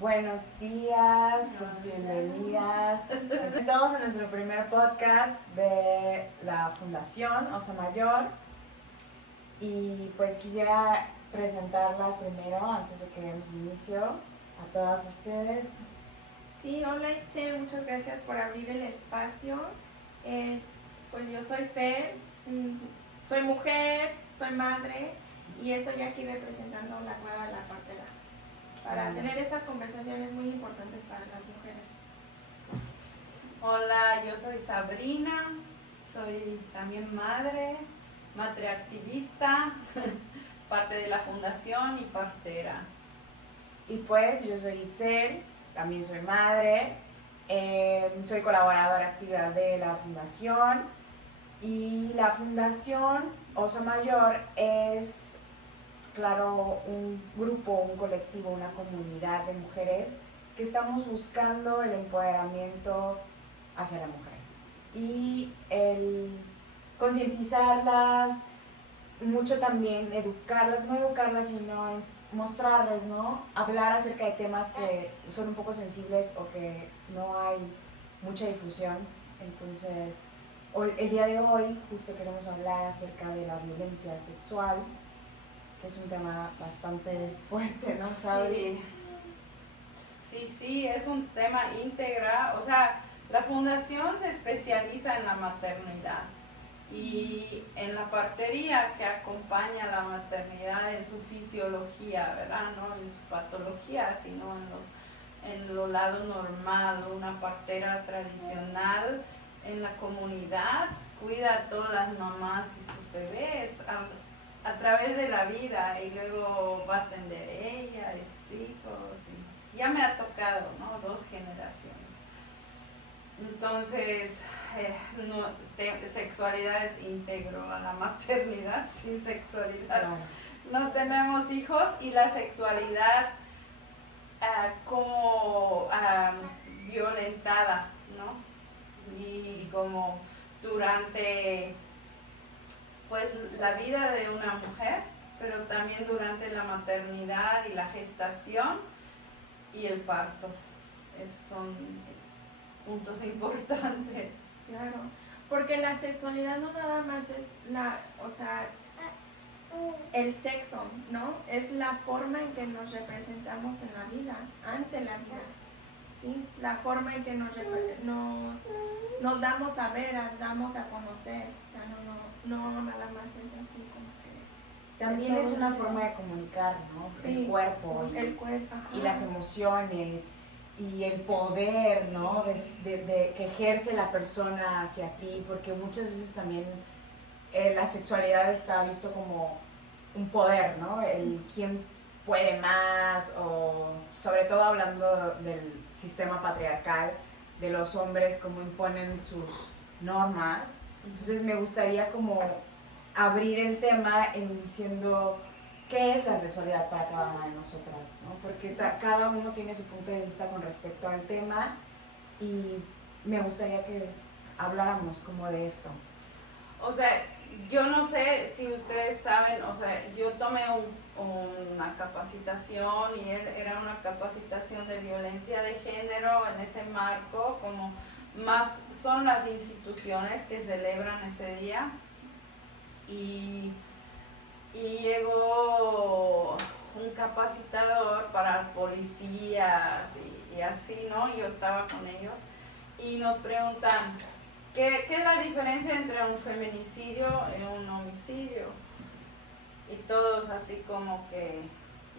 Buenos días, pues bienvenidas. Estamos en nuestro primer podcast de la Fundación Oso Mayor y pues quisiera presentarlas primero antes de que demos inicio a todas ustedes. Sí, hola Itzel, muchas gracias por abrir el espacio. Pues yo soy Fer, soy mujer, soy madre y estoy aquí representando la cueva de la partera para tener estas conversaciones muy importantes para las mujeres. Hola, yo soy Sabrina, soy también madre activista, parte de la fundación y partera. Y pues yo soy Itzel, también soy madre, soy colaboradora activa de la fundación y la Fundación Oso Mayor es, claro, un grupo, un colectivo, una comunidad de mujeres que estamos buscando el empoderamiento hacia la mujer y el concientizarlas, mucho también educarlas, no educarlas, sino es mostrarles, ¿no? Hablar acerca de temas que son un poco sensibles o que no hay mucha difusión. Entonces, el día de hoy justo queremos hablar acerca de la violencia sexual, que es un tema bastante fuerte, ¿no, Sabri? Sí, es un tema íntegra, o sea, la fundación se especializa en la maternidad y en la partería que acompaña la maternidad en su fisiología, ¿verdad? No en su patología, sino en lo lado normal. Una partera tradicional en la comunidad cuida a todas las mamás y sus bebés a través de la vida y luego va a atender ella y sus hijos. Y ya me ha tocado, ¿no? 2 generaciones. Entonces, sexualidad es íntegro a la maternidad. Sin sexualidad no tenemos hijos, y la sexualidad como violentada, ¿no? Y como durante pues la vida de una mujer, pero también durante la maternidad y la gestación y el parto. Esos son puntos importantes. Claro, porque la sexualidad no nada más es el sexo, ¿no? Es la forma en que nos representamos en la vida, ante la vida, ¿sí? La forma en que nos damos a ver, damos a conocer, o sea, no nada más es así como que... También es una forma de comunicar, ¿no? Sí, el cuerpo y las emociones y el poder, ¿no? de que ejerce la persona hacia ti, porque muchas veces también la sexualidad está visto como un poder, ¿no? El quién puede más, o sobre todo hablando del sistema patriarcal, de los hombres, cómo imponen sus normas. Entonces me gustaría como abrir el tema en diciendo qué es la sexualidad para cada una de nosotras, ¿no? Porque cada uno tiene su punto de vista con respecto al tema y me gustaría que habláramos como de esto. O sea, yo no sé si ustedes saben, o sea, yo tomé una capacitación y era una capacitación de violencia de género en ese marco, como más son las instituciones que celebran ese día. Y llegó un capacitador para policías y así, ¿no? Yo estaba con ellos y nos preguntan, ¿qué es la diferencia entre un feminicidio y un homicidio? Y todos así como que,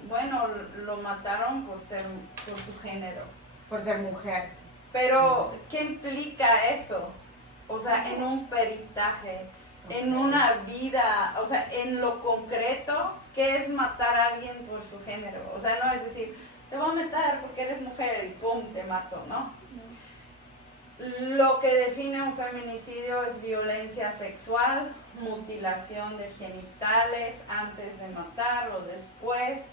bueno, lo mataron por su género. Por ser mujer. Pero, ¿qué implica eso? O sea, en un peritaje, en una vida, o sea, en lo concreto, ¿qué es matar a alguien por su género? O sea, no es decir, te voy a matar porque eres mujer y pum, te mato, ¿no? Lo que define un feminicidio es violencia sexual, mutilación de genitales antes de matar o después,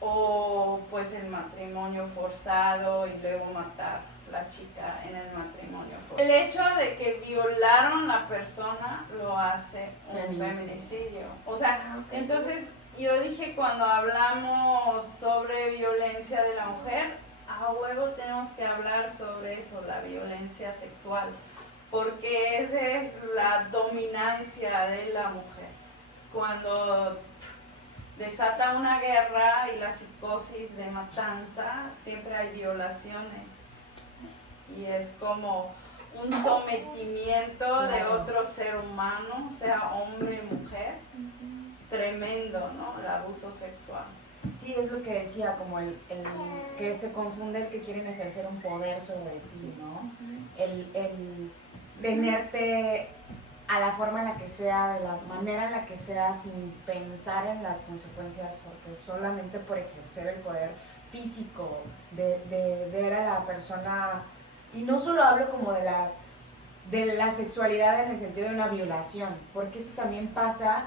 o pues el matrimonio forzado y luego matar la chica en el matrimonio forzado. El hecho de que violaron a la persona lo hace un feminicidio. O sea, entonces yo dije, cuando hablamos sobre violencia de la mujer, a huevo tenemos que hablar sobre eso, la violencia sexual, porque esa es la dominancia de la mujer. Cuando desata una guerra y la psicosis de matanza, siempre hay violaciones. Y es como un sometimiento de otro ser humano, sea hombre o mujer. Tremendo, ¿no? El abuso sexual. Sí, es lo que decía, como el que se confunde el que quieren ejercer un poder sobre ti, ¿no? El tenerte a la forma en la que sea, de la manera en la que sea, sin pensar en las consecuencias, porque solamente por ejercer el poder físico, de ver a la persona, y no solo hablo como de la sexualidad en el sentido de una violación, porque esto también pasa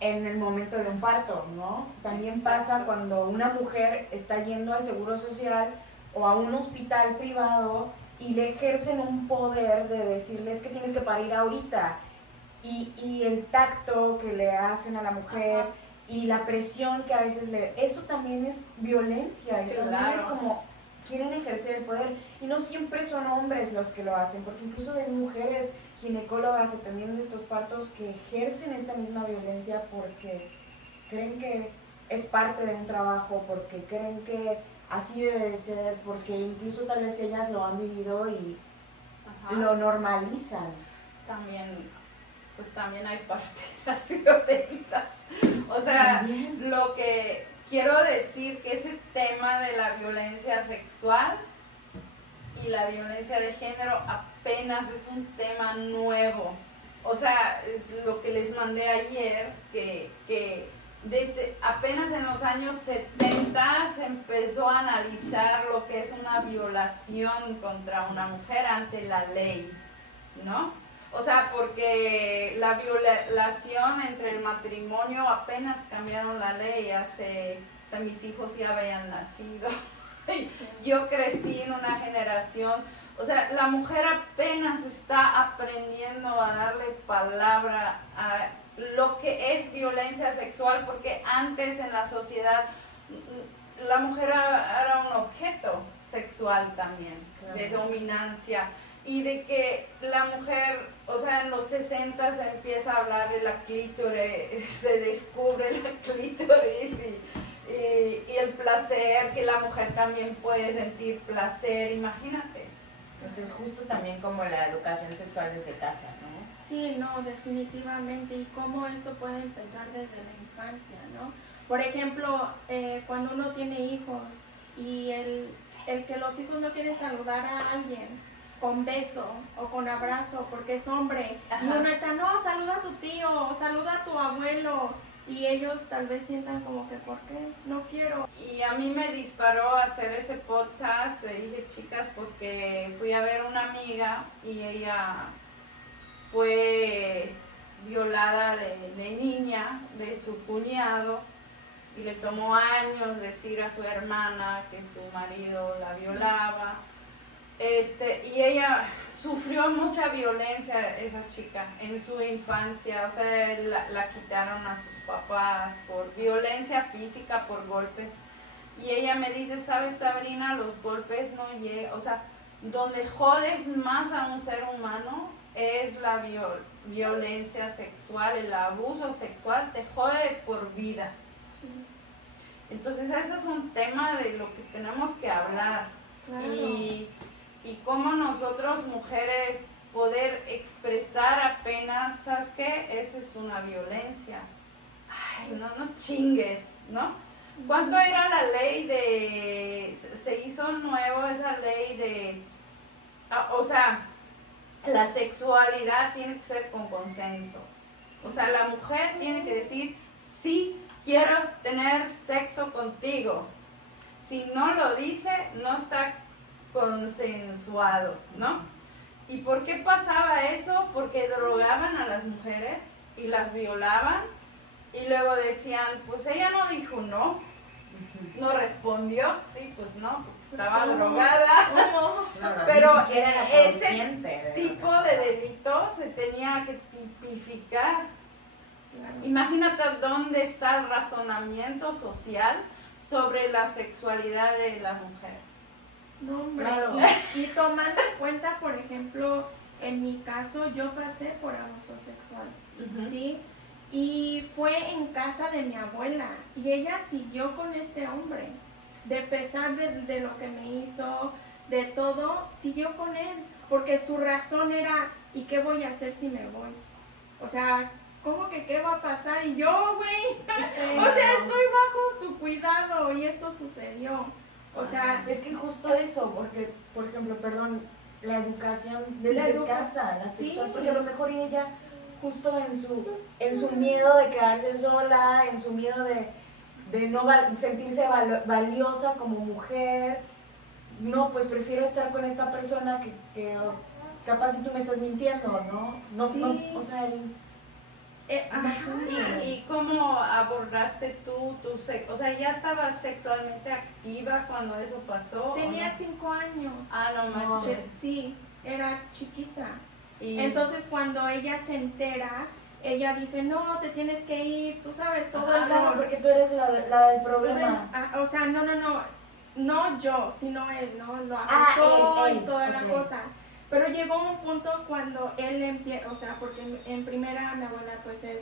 en el momento de un parto, ¿no? También pasa cuando una mujer está yendo al Seguro Social o a un hospital privado y le ejercen un poder de decirles que tienes que parir ahorita, y el tacto que le hacen a la mujer y la presión que a veces eso también es violencia, y también es como quieren ejercer el poder, y no siempre son hombres los que lo hacen, porque incluso hay mujeres ginecólogas atendiendo estos partos que ejercen esta misma violencia porque creen que es parte de un trabajo, porque creen que así debe de ser, porque incluso tal vez ellas lo han vivido y lo normalizan. También hay parte de las violentas. O sea, ¿también? Lo que quiero decir que ese tema de la violencia sexual y la violencia de género apenas es un tema nuevo. O sea, lo que les mandé ayer, que desde apenas en los años 70 se empezó a analizar lo que es una violación contra una mujer ante la ley, ¿no? O sea, porque la violación entre el matrimonio apenas cambiaron la ley, o sea, mis hijos ya habían nacido. Yo crecí en una generación, o sea, la mujer apenas está aprendiendo a darle palabra a lo que es violencia sexual, porque antes en la sociedad la mujer era un objeto sexual también, claro, de dominancia. Y de que la mujer, o sea, en los 60 se empieza a hablar de la clítoris, se descubre la clítoris y el placer, que la mujer también puede sentir placer, imagínate. Pues es justo también como la educación sexual desde casa, ¿no? Sí, no, definitivamente. Y cómo esto puede empezar desde la infancia, ¿no? Por ejemplo, cuando uno tiene hijos y el que los hijos no quieren saludar a alguien con beso o con abrazo porque es hombre, y uno está, no, saluda a tu tío, saluda a tu abuelo, y ellos tal vez sientan como que, ¿por qué? No quiero. Y a mí me disparó hacer ese podcast, le dije, chicas, porque fui a ver a una amiga y ella fue violada de niña, de su cuñado, y le tomó años decir a su hermana que su marido la violaba. Y ella sufrió mucha violencia, esa chica, en su infancia. O sea, la quitaron a sus papás por violencia física, por golpes. Y ella me dice, ¿sabes, Sabrina? Los golpes no llegan, o sea, donde jodes más a un ser humano es la violencia sexual, el abuso sexual te jode por vida. Sí. Entonces ese es un tema de lo que tenemos que hablar. Claro. Y cómo nosotros mujeres poder expresar apenas, ¿sabes qué? Esa es una violencia. Ay, no chingues, ¿no? ¿Cuánto era la ley de, se hizo nuevo esa ley de, o sea, la sexualidad tiene que ser con consenso. O sea, la mujer tiene que decir, sí, quiero tener sexo contigo. Si no lo dice, no está consensuado, ¿no? ¿Y por qué pasaba eso? Porque drogaban a las mujeres y las violaban y luego decían, pues ella no dijo no, no respondió, sí, pues no, porque estaba drogada, pero ese tipo de delito se tenía que tipificar. Imagínate dónde está el razonamiento social sobre la sexualidad de la mujer. No, hombre. Claro. Y tomando en cuenta, por ejemplo, en mi caso, yo pasé por abuso sexual, ¿sí? Y fue en casa de mi abuela. Y ella siguió con este hombre. De pesar de lo que me hizo, de todo, siguió con él. Porque su razón era, ¿y qué voy a hacer si me voy? O sea, ¿cómo que qué va a pasar? Y yo, güey, Sí. o sea, estoy bajo tu cuidado y esto sucedió. O sea, Es que justo eso, porque, por ejemplo, perdón, la educación desde casa, la sí. sexual, porque a lo mejor ella, justo en su miedo de quedarse sola, en su miedo de no sentirse valiosa como mujer, no, pues prefiero estar con esta persona que capaz si tú me estás mintiendo, ¿no? No, Sí. no, o sea, imagínate. ¿Y cómo abordaste tú o sea, ya estabas sexualmente activa cuando eso pasó? ¿o Tenía no? 5 años. Ah, no manches. Sí, era chiquita. Y- Entonces cuando ella se entera, ella dice, no, te tienes que ir, tú sabes, todo ah, el claro, rol. porque tú eres la del problema. O sea, no yo, sino él, ¿no? Lo acusó él, y toda la ok. cosa. Pero llegó un punto cuando él empieza, o sea, porque en primera mi abuela pues es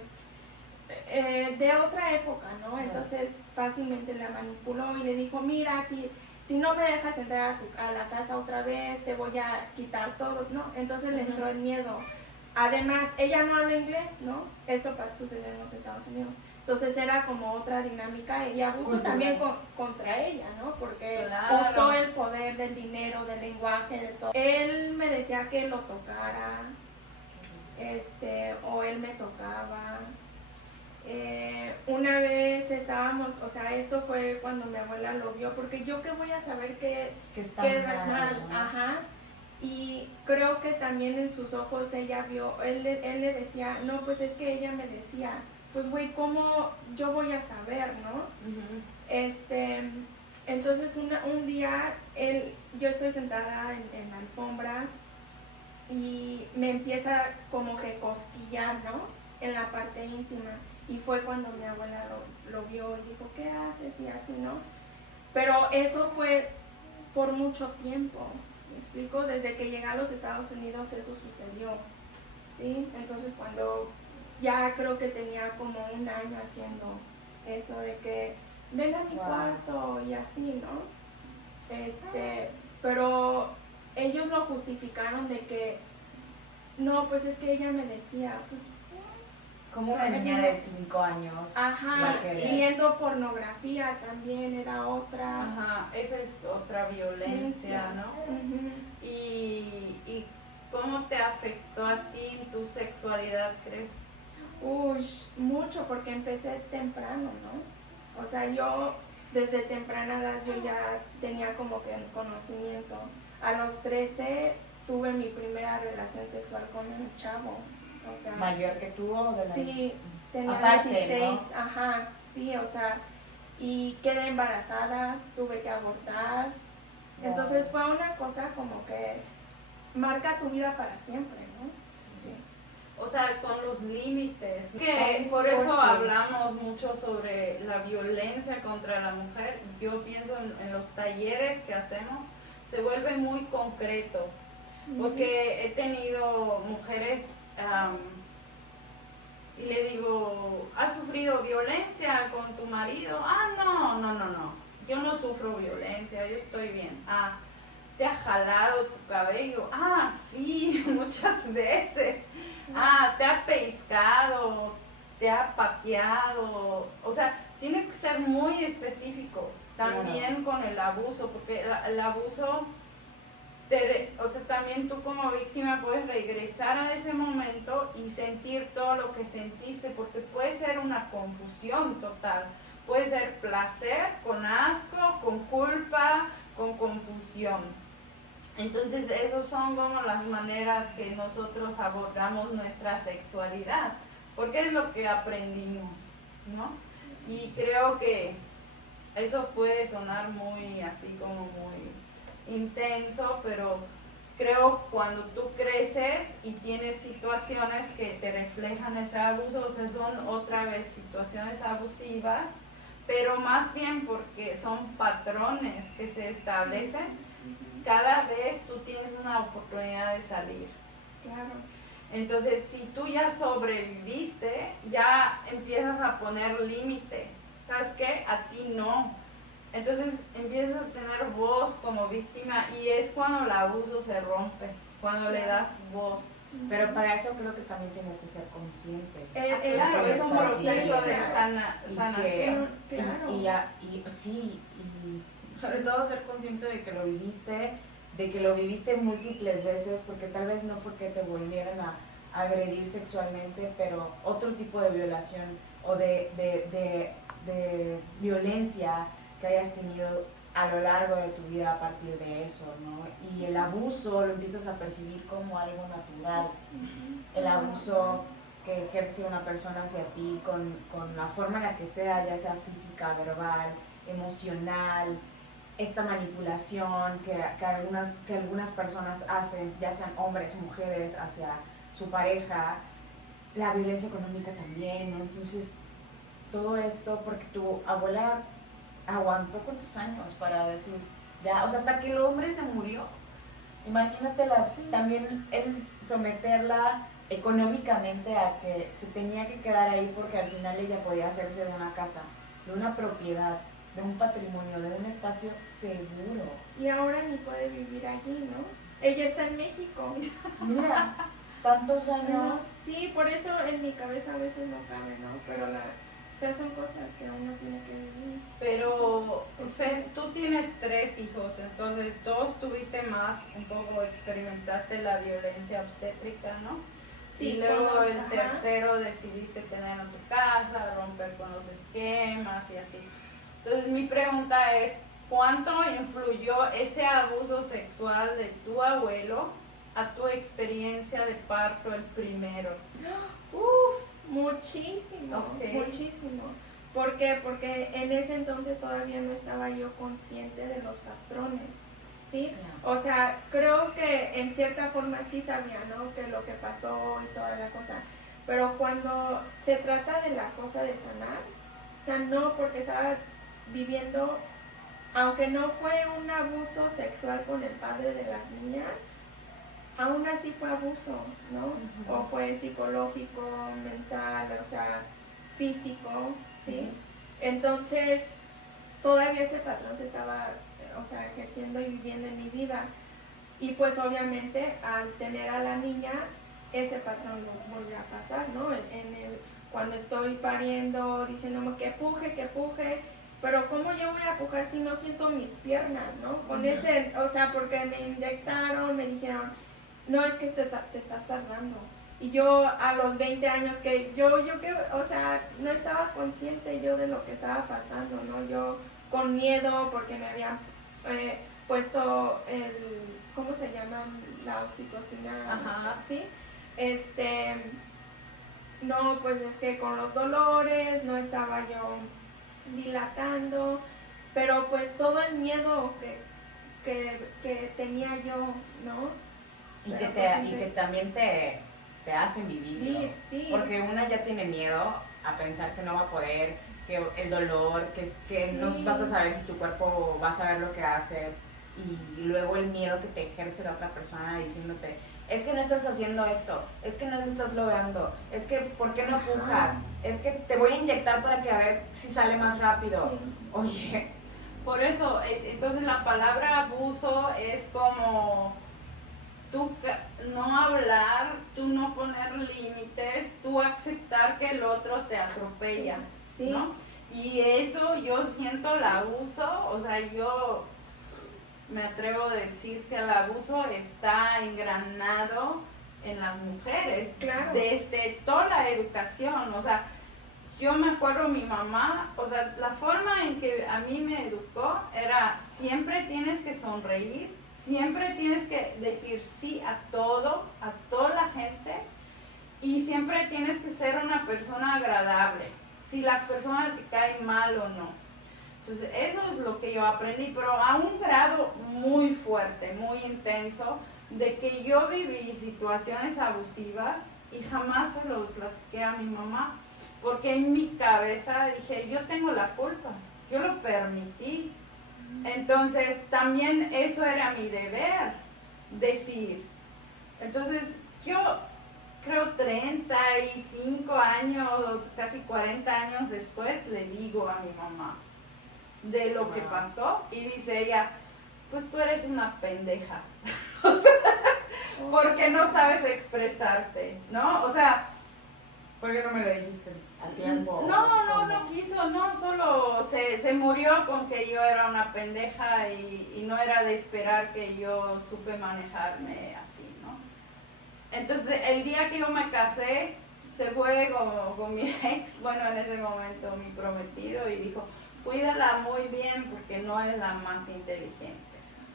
de otra época, ¿no? Entonces fácilmente la manipuló y le dijo, mira, si no me dejas entrar a la casa otra vez, te voy a quitar todo, ¿no? Entonces le entró el miedo. Además, ella no habla inglés, ¿no? Esto sucedió en los Estados Unidos. Entonces era como otra dinámica y abuso Cultural. también contra ella, ¿no? Porque Claro. usó el poder del dinero, del lenguaje, de todo. Él me decía que lo tocara, o él me tocaba. Una vez estábamos, o sea, esto fue cuando mi abuela lo vio, porque yo qué voy a saber que está es mal, verdad, ¿no? ajá. Y creo que también en sus ojos ella vio, él le decía, no, pues es que ella me decía, pues güey, ¿cómo yo voy a saber, no? Entonces un día yo estoy sentada en la alfombra y me empieza como que cosquillar, ¿no? En la parte íntima. Y fue cuando mi abuela lo vio y dijo, ¿qué haces? Y así, ¿no? Pero eso fue por mucho tiempo, ¿me explico? Desde que llegué a los Estados Unidos eso sucedió, ¿sí? Entonces cuando ya creo que tenía como un año haciendo eso de que ven a mi cuarto y así, ¿no? Pero ellos lo justificaron de que, no, pues es que ella me decía, pues Como una niña de 5 años. ajá, va a querer. viendo pornografía también era otra. Ajá, esa es otra violencia, ¿no? Ujú. ¿Y cómo te afectó a ti en tu sexualidad, crees? Uy, mucho, porque empecé temprano, ¿no? O sea, yo desde temprana edad yo ya tenía como que el conocimiento. A los 13 tuve mi primera relación sexual con un chavo. O sea, ¿Mayor que tú o de la sí, tenía Aparte, 16, ¿no? ajá, sí, o sea, y quedé embarazada, tuve que abortar. Wow. Entonces fue una cosa como que marca tu vida para siempre, ¿no? Sí. O sea, con los límites. Está Que muy por eso fuerte. hablamos mucho sobre la violencia contra la mujer. Yo pienso en los talleres que hacemos, se vuelve muy concreto. Porque he tenido mujeres y le digo, ¿has sufrido violencia con tu marido? Ah, no, yo no sufro violencia, yo estoy bien. Ah, ¿te ha jalado tu cabello? Ah, sí, muchas veces. Ah, ¿te ha pescado? ¿Te ha pateado? O sea, tienes que ser muy específico también con el abuso, porque el abuso... O sea, también tú como víctima puedes regresar a ese momento y sentir todo lo que sentiste, porque puede ser una confusión total, puede ser placer, con asco, con culpa, con confusión. Entonces, esas son como las maneras que nosotros abordamos nuestra sexualidad, porque es lo que aprendimos, ¿no? Y creo que eso puede sonar muy así como muy intenso, pero creo cuando tú creces y tienes situaciones que te reflejan ese abuso, o sea, son otra vez situaciones abusivas, pero más bien porque son patrones que se establecen. Cada vez tú tienes una oportunidad de salir. Claro. Entonces, si tú ya sobreviviste, ya empiezas a poner límite. ¿Sabes qué? A ti no. Entonces empiezas a tener voz como víctima y es cuando el abuso se rompe, cuando le das voz. Pero para eso creo que también tienes que ser consciente. Claro, es un proceso de sanación. Claro. Y sí, y sobre todo ser consciente de que lo viviste múltiples veces, porque tal vez no fue que te volvieran a agredir sexualmente, pero otro tipo de violación o de violencia que hayas tenido a lo largo de tu vida a partir de eso, ¿no? Y el abuso lo empiezas a percibir como algo natural. El abuso que ejerce una persona hacia ti con la forma en la que sea, ya sea física, verbal, emocional, esta manipulación que algunas personas hacen, ya sean hombres o mujeres, hacia su pareja, la violencia económica también, ¿no? Entonces, todo esto porque tu abuela aguantó cuántos años para decir, ya, o sea, hasta que el hombre se murió. Imagínate también el someterla económicamente a que se tenía que quedar ahí porque al final ella podía hacerse de una casa, de una propiedad, de un patrimonio, de un espacio seguro. Y ahora ni puede vivir allí, ¿no? Ella está en México. Mira, tantos años. Sí, por eso en mi cabeza a veces no cabe, ¿no? Pero o sea, son cosas que uno tiene que vivir. Pero, Fer, tú tienes 3 hijos, entonces 2 tuviste más, un poco experimentaste la violencia obstétrica, ¿no? Sí, y luego el tercero decidiste tener en tu casa, romper con los esquemas y así. Entonces mi pregunta es, ¿cuánto influyó ese abuso sexual de tu abuelo a tu experiencia de parto el primero? Muchísimo, muchísimo. ¿Por qué? Porque en ese entonces todavía no estaba yo consciente de los patrones, ¿sí? O sea, creo que en cierta forma sí sabía, ¿no? Que lo que pasó y toda la cosa. Pero cuando se trata de la cosa de sanar, o sea, no, porque estaba viviendo, aunque no fue un abuso sexual con el padre de las niñas, aún así fue abuso, ¿no? O fue psicológico, mental, o sea, físico, ¿sí? Entonces, todavía ese patrón se estaba, o sea, ejerciendo y viviendo en mi vida. Y pues obviamente al tener a la niña, ese patrón lo volvió a pasar, ¿no? Cuando estoy pariendo, diciéndome que puje, pero ¿cómo yo voy a pujar si no siento mis piernas, ¿no? Con ese, o sea, porque me inyectaron, me dijeron, no, es que te estás tardando. Y yo a los 20 años que yo que, o sea, no estaba consciente yo de lo que estaba pasando, ¿no? Yo con miedo porque me habían puesto ¿cómo se llama? La oxitocina, ¿sí? No, pues es que con los dolores no estaba yo dilatando, pero pues todo el miedo que tenía yo, ¿no? Y que también te hacen vivir, ¿no? Sí. Porque una ya tiene miedo a pensar que no va a poder, que el dolor, que sí. No vas a saber si tu cuerpo va a saber lo que hace, y luego el miedo que te ejerce la otra persona diciéndote, es que no estás haciendo esto, es que no lo estás logrando, es que ¿por qué no pujas? Es que te voy a inyectar para que a ver si sale más rápido. Sí. Oye. Por eso, entonces la palabra abuso es como tú no hablar, tú no poner límites, tú aceptar que el otro te atropella, sí. ¿no? Y eso yo siento el abuso, o sea, yo me atrevo a decir que el abuso está engranado en las mujeres, claro. Desde toda la educación, o sea, yo me acuerdo mi mamá, o sea, la forma en que a mí me educó era siempre tienes que sonreír, siempre tienes que decir sí a todo, a toda la gente, y siempre tienes que ser una persona agradable, si la persona te cae mal o no. Entonces, eso es lo que yo aprendí, pero a un grado muy fuerte, muy intenso, de que yo viví situaciones abusivas y jamás se lo platiqué a mi mamá, porque en mi cabeza dije, yo tengo la culpa, yo lo permití. Entonces también eso era mi deber, decir. Entonces yo creo 35 años, casi 40 años después, le digo a mi mamá de lo que pasó y dice ella, pues tú eres una pendeja, porque no sabes expresarte, ¿no? O sea, ¿por qué no me lo dijiste a tiempo? No quiso, no, solo se murió con que yo era una pendeja y no era de esperar que yo supe manejarme así, ¿no? Entonces, el día que yo me casé, se fue con mi ex, bueno, en ese momento mi prometido, y dijo, cuídala muy bien porque no es la más inteligente.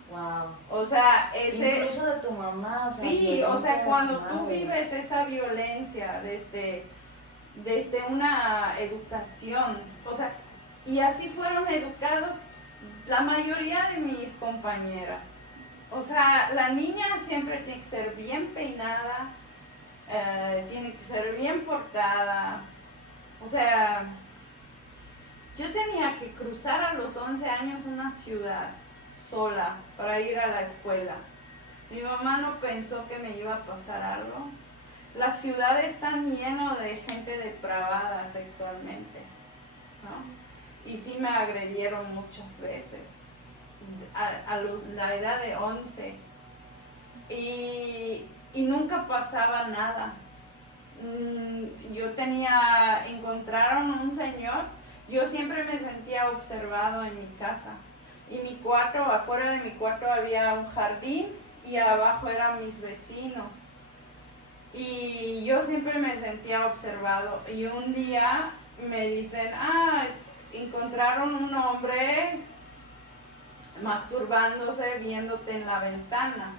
Wow. O sea, incluso de tu mamá. Sí, o sea, cuando tú vives esa violencia desde una educación, o sea, y así fueron educados la mayoría de mis compañeras. O sea, la niña siempre tiene que ser bien peinada, tiene que ser bien portada. O sea, yo tenía que cruzar a los 11 años una ciudad sola para ir a la escuela. Mi mamá no pensó que me iba a pasar algo. Las ciudades están llenas de gente depravada sexualmente, ¿no? Y sí me agredieron muchas veces, a la edad de 11. Y nunca pasaba nada. Encontraron un señor, yo siempre me sentía observado en mi casa. Y mi cuarto, afuera de mi cuarto había un jardín y abajo eran mis vecinos. Y yo siempre me sentía observado. Y un día me dicen, encontraron un hombre masturbándose viéndote en la ventana.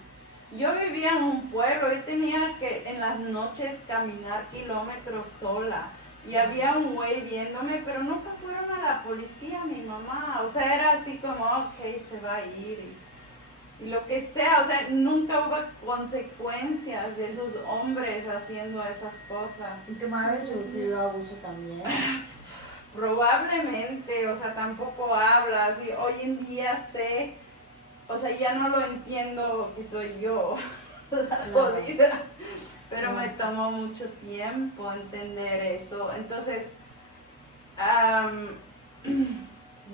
Yo vivía en un pueblo y tenía que en las noches caminar kilómetros sola. Y había un güey viéndome, pero nunca fueron a la policía, mi mamá. O sea, era así como, ok, se va a ir. Y lo que sea, o sea, nunca hubo consecuencias de esos hombres haciendo esas cosas. ¿Y tu madre sufrió abuso también? Probablemente, o sea, tampoco hablas. Y hoy en día sé, o sea, ya no lo entiendo que soy yo, la jodida. Pero me tomó mucho tiempo entender eso. Entonces,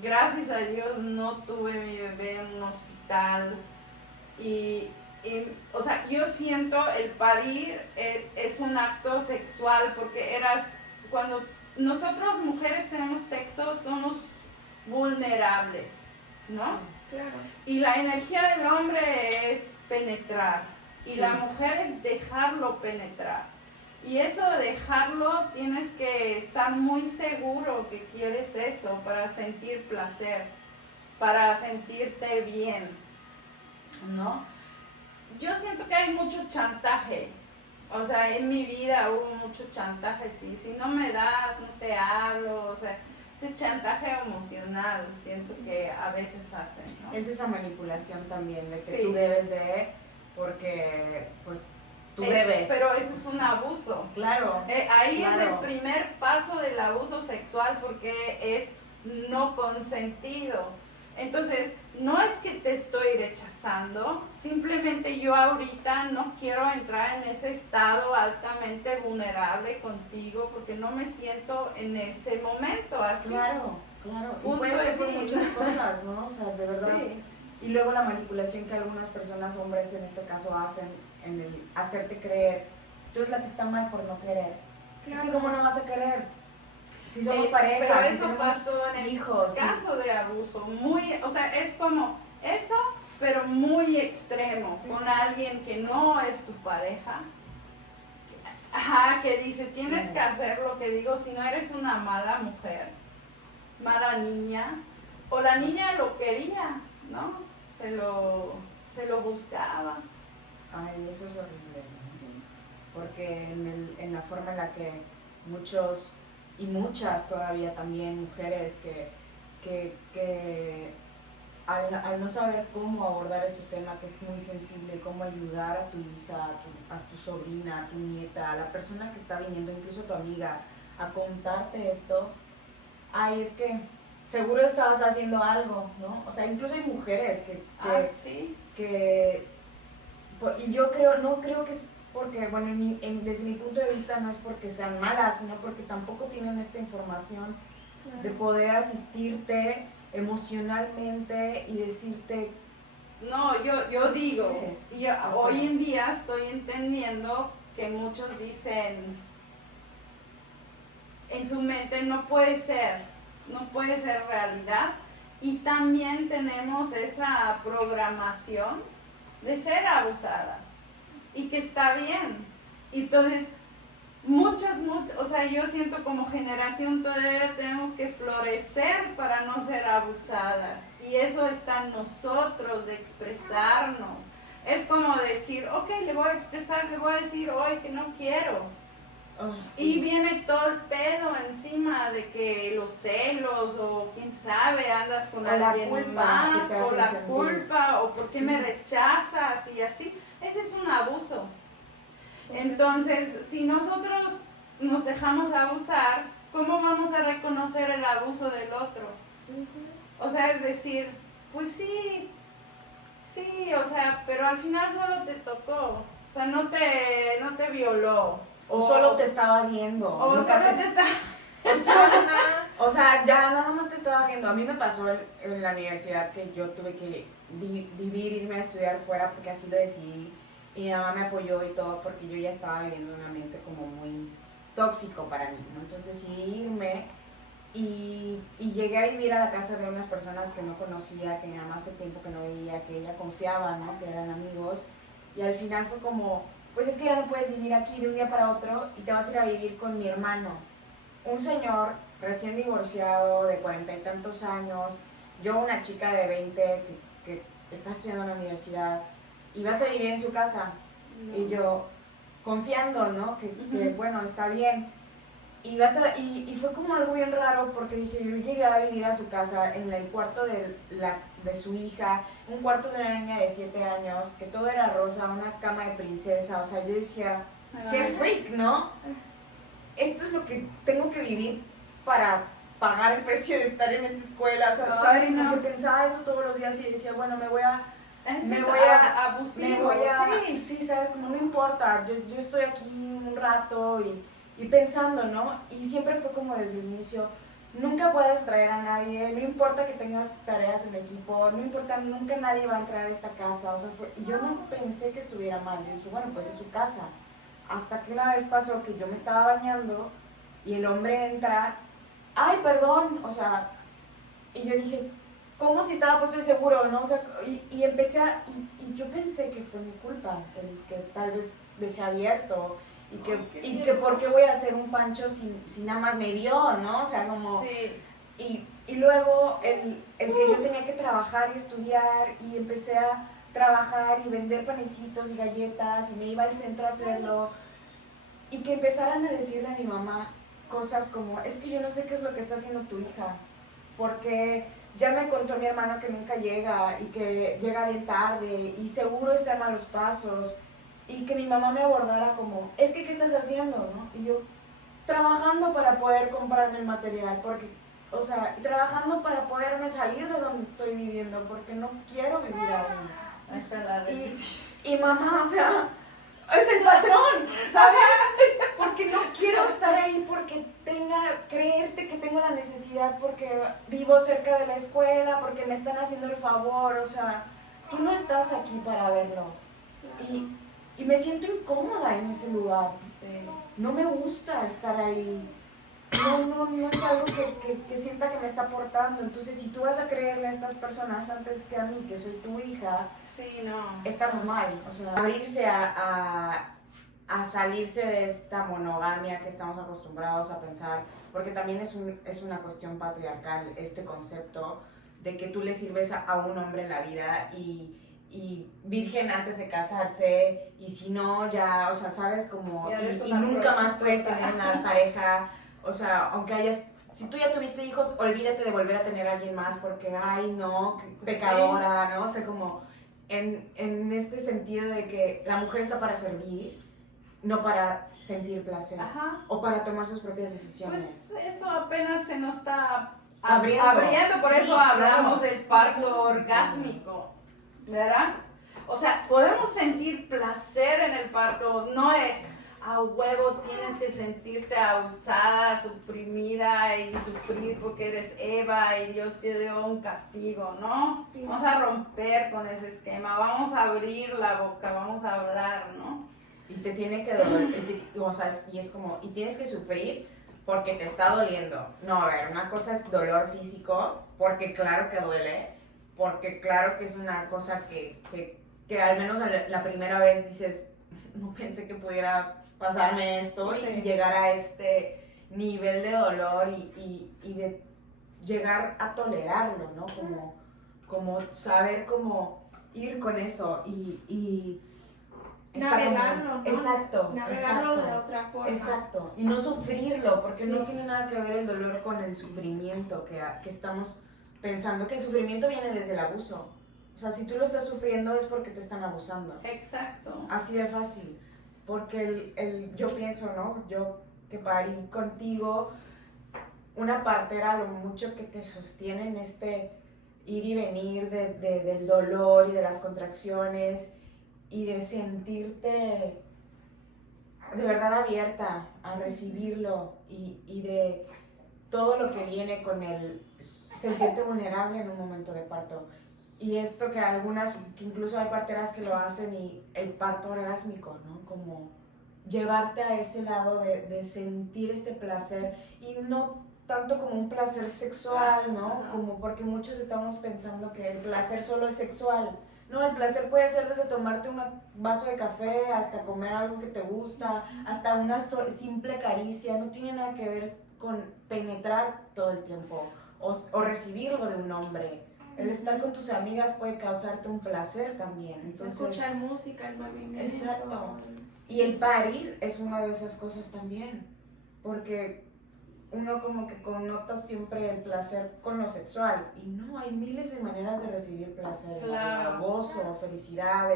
gracias a Dios no tuve mi bebé en un hospital. O sea, yo siento el parir es un acto sexual porque cuando nosotros mujeres tenemos sexo, somos vulnerables, ¿no? Sí, claro. Y la energía del hombre es penetrar y sí. La mujer es dejarlo penetrar. Y eso de dejarlo, tienes que estar muy seguro que quieres eso para sentir placer, para sentirte bien, ¿no? Yo siento que hay mucho chantaje. O sea, en mi vida hubo mucho chantaje, sí. Si no me das, no te hablo, o sea, ese chantaje emocional siento que a veces hacen, ¿no? Es esa manipulación también de que Sí. tú debes de, porque pues tú debes. Pero eso es un abuso. Claro. Ahí claro. es el primer paso del abuso sexual porque es no consentido. Entonces, no es que te estoy rechazando, simplemente yo ahorita no quiero entrar en ese estado altamente vulnerable contigo porque no me siento en ese momento así. Claro, claro. Y Punto puede ser por y fin. muchas cosas, ¿no? O sea, de verdad. Sí. Y luego la manipulación que algunas personas, hombres en este caso, hacen en el hacerte creer, tú eres la que está mal por no querer. Claro. Así como no vas a querer. Si somos pareja, pero si eso tenemos pasó en el hijos. caso de abuso, o sea, es como eso, pero muy extremo, con alguien que no es tu pareja. Ajá, que dice, tienes que hacer lo que digo, si no eres una mala mujer, mala niña, o la niña lo quería, ¿no? Se lo buscaba. Ay, eso es horrible, sí. Porque en la forma en la que muchos y muchas todavía también mujeres que al no saber cómo abordar este tema que es muy sensible, cómo ayudar a tu hija, a tu sobrina, a tu nieta, a la persona que está viniendo, incluso a tu amiga, a contarte esto, ay, es que seguro estabas haciendo algo, ¿no? O sea, incluso hay mujeres sí. y yo creo, no creo que es porque, bueno, desde mi punto de vista no es porque sean malas, sino porque tampoco tienen esta información de poder asistirte emocionalmente y decirte. No, yo digo, hoy en día estoy entendiendo que muchos dicen en su mente no puede ser realidad, y también tenemos esa programación de ser abusadas y que está bien. Entonces, o sea, yo siento como generación todavía tenemos que florecer para no ser abusadas, y eso está en nosotros, de expresarnos. Es como decir, ok, le voy a expresar, le voy a decir hoy que no quiero. Sí. Y viene todo el pedo encima de que los celos, o quién sabe, andas con alguien más, o la culpa, o por qué me rechazas, y así. Ese es un abuso. Entonces, si nosotros nos dejamos abusar, ¿cómo vamos a reconocer el abuso del otro? O sea, es decir, pues sí, o sea, pero al final solo te tocó, o sea, no te violó. O solo te estaba viendo. O solo te estaba... O sea, ya nada más te estaba viendo. A mí me pasó en la universidad que yo tuve que irme a estudiar fuera porque así lo decidí. Y mi mamá me apoyó y todo porque yo ya estaba viviendo un ambiente como muy tóxico para mí, ¿no? Entonces sí, irme y llegué a vivir a la casa de unas personas que no conocía, que mi mamá hace tiempo que no veía, que ella confiaba, ¿no? Que eran amigos. Y al final fue como, pues es que ya no puedes vivir aquí de un día para otro y te vas a ir a vivir con mi hermano. Un señor recién divorciado de 40 y tantos años, yo una chica de 20 que está estudiando en la universidad, y vas a vivir en su casa. No. Y yo, confiando, ¿no? Que bueno, está bien. Y fue como algo bien raro porque dije, yo llegué a vivir a su casa en el cuarto de su hija, un cuarto de una niña de 7 años, que todo era rosa, una cama de princesa. O sea, yo decía, qué freak, ¿no? Esto es lo que tengo que vivir para pagar el precio de estar en esta escuela. O sea, ¿sabes? Como que pensaba eso todos los días y decía, bueno, me voy a sí, sabes, como no importa, yo estoy aquí un rato y pensando, ¿no? Y siempre fue como desde el inicio, nunca puedes traer a nadie, no importa que tengas tareas en equipo, no importa, nunca nadie va a entrar a esta casa, o sea, y yo no pensé que estuviera mal, yo dije, bueno, pues es su casa, hasta que una vez pasó que yo me estaba bañando y el hombre entra, ay, perdón, o sea, y yo dije, como si estaba puesto el seguro, ¿no? O sea, y empecé y yo pensé que fue mi culpa, el que tal vez dejé abierto, y que por qué voy a hacer un pancho si nada más me vio, ¿no? O sea, como... Sí. Y luego el que yo tenía que trabajar y estudiar, y empecé a trabajar y vender panecitos y galletas, y me iba al centro a hacerlo, y que empezaran a decirle a mi mamá cosas como, es que yo no sé qué es lo que está haciendo tu hija, porque... Ya me contó mi hermano que nunca llega y que llega bien tarde y seguro está en malos pasos, y que mi mamá me abordara como, es que ¿qué estás haciendo? ¿No? Y yo, trabajando para poder comprarme el material, porque, o sea, trabajando para poderme salir de donde estoy viviendo, porque no quiero vivir ahí. Y mamá, o sea, es el patrón, ¿sabes? Porque no quiero estar ahí porque creerte que tengo la necesidad, porque vivo cerca de la escuela, porque me están haciendo el favor, o sea, tú no estás aquí para verlo. Y me siento incómoda en ese lugar. Sí. No me gusta estar ahí. No es algo que sienta que me está aportando. Entonces, si tú vas a creerle a estas personas antes que a mí, que soy tu hija, sí, no, estamos mal. O sea, abrirse a salirse de esta monogamia que estamos acostumbrados a pensar, porque también es una cuestión patriarcal este concepto de que tú le sirves a un hombre en la vida y virgen antes de casarse, y si no, ya, o sea, sabes, como, y nunca más puedes tener una pareja, o sea, si tú ya tuviste hijos, olvídate de volver a tener a alguien más, porque, ay, no, pecadora, ¿no? O sea, como, en este sentido de que la mujer está para servir, no para sentir placer Ajá. o para tomar sus propias decisiones. Pues eso apenas se nos está Abriendo. por Sí, eso hablamos claro. del parto Eso sí. orgásmico, ¿verdad? O sea, podemos sentir placer en el parto, no es a huevo tienes que sentirte abusada, suprimida y sufrir porque eres Eva y Dios te dio un castigo, ¿no? Vamos a romper con ese esquema, vamos a abrir la boca, vamos a hablar, ¿no? Y te tiene que doler, o sea, y es como, y tienes que sufrir porque te está doliendo. No, a ver, una cosa es dolor físico, porque claro que duele, porque claro que es una cosa que al menos la primera vez dices, no pensé que pudiera pasarme esto Sí. y llegar a este nivel de dolor y de llegar a tolerarlo, ¿no? Como saber cómo ir con eso y estar Navegarlo, como- ¿no? Exacto, Navegarlo exacto. de otra forma. Exacto, y no sufrirlo, porque Sí. no tiene nada que ver el dolor con el sufrimiento que estamos pensando, que el sufrimiento viene desde el abuso. O sea, si tú lo estás sufriendo es porque te están abusando. Exacto. Así de fácil. Porque yo pienso, ¿no? Yo que parí contigo, una partera lo mucho que te sostiene en este ir y venir del dolor y de las contracciones y de sentirte de verdad abierta a recibirlo y de todo lo que viene con el sentirte vulnerable en un momento de parto. Y esto que incluso hay parteras que lo hacen y el parto orgásmico, ¿no? Como llevarte a ese lado de sentir este placer y no tanto como un placer sexual, ¿no? Ajá. Como porque muchos estamos pensando que el placer solo es sexual. No, el placer puede ser desde tomarte un vaso de café hasta comer algo que te gusta, hasta una simple caricia. No tiene nada que ver con penetrar todo el tiempo o recibirlo de un hombre. El estar con tus amigas puede causarte un placer también. Entonces, Escuchar música, el movimiento. Exacto. Y el parir es una de esas cosas también, porque uno como que connota siempre el placer con lo sexual, y no, hay miles de maneras de recibir placer, Claro. gozo, felicidad.